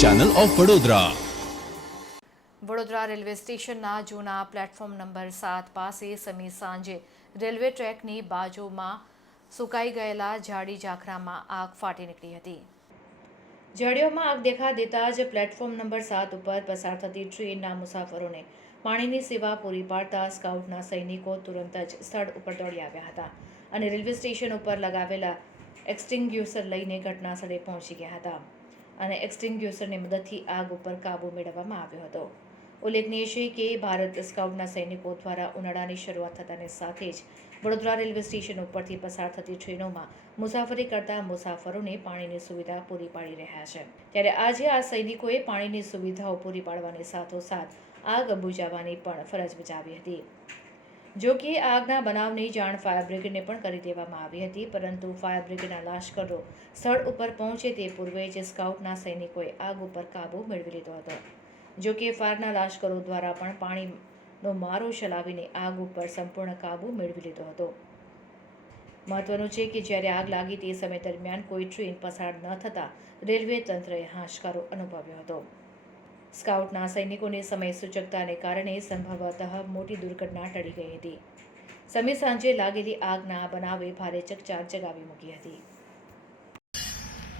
Channel of Vadodara Vadodara railway સ્ટેશનના જૂના platform number સાત પાસે સમી સાંજે રેલવે ટ્રેકની બાજુમાં સુકાઈ ગયેલા જાડી ઝાખરામાં આગ ફાટી નીકળી હતી. જાડીઓમાં આગ દેખા દેતા જ પ્લેટફોર્મ નંબર સાત ઉપર પસાર થતી ટ્રેનના મુસાફરોને પાણીની સેવા પૂરી પાડતા સ્કાઉટના સૈનિકો તુરંત જ સ્થળ ઉપર દોડી આવ્યા હતા અને રેલવે સ્ટેશન ઉપર લગાવેલા એક્સટિંગ્યુસર લઈને ઘટના સ્થળે પહોંચી ગયા હતા અને એક્સટિંગ્યુસરની મદદથી આગ ઉપર કાબૂ મેળવવામાં આવ્યો હતો. ઉલ્લેખનીય છે કે ભારત સ્કાઉટના સૈનિકો દ્વારા ઉનાળાની શરૂઆત થતાની સાથે જ વડોદરા રેલવે સ્ટેશન ઉપરથી પસાર થતી ટ્રેનોમાં મુસાફરી કરતા મુસાફરોને પાણીની સુવિધા પૂરી પાડી રહ્યા છે. ત્યારે આજે આ સૈનિકોએ પાણીની સુવિધાઓ પૂરી પાડવાની સાથોસાથ આગ બુજાવવાની પણ ફરજ બજાવી હતી. જો કે આગના બનાવની જાણ ફાયર બ્રિગેડને પણ કરી દેવામાં આવી હતી, પરંતુ ફાયર બ્રિગેડના લાશ્કરો સ્થળ ઉપર પહોંચે તે પૂર્વે જ સ્કાઉટના સૈનિકોએ આગ ઉપર કાબૂ મેળવી લીધો હતો. જો કે ફાયરના લાશ્કરો દ્વારા પણ પાણીનો મારો ચલાવીને આગ ઉપર સંપૂર્ણ કાબૂ મેળવી લીધો હતો. મહત્વનું છે કે જ્યારે આગ લાગી તે સમય દરમિયાન કોઈ ટ્રેન પસાર ન થતાં રેલવે તંત્રએ હાશકારો અનુભવ્યો હતો. સ્કાઉટના સૈનિકોની સમય સૂચકતાને કારણે સંભવતઃ મોટી દુર્ઘટના ટળી ગઈ હતી. સમી સાંજે લાગેલી આગના બનાવે ભારે ચકચાર જગાવી મૂકી હતી.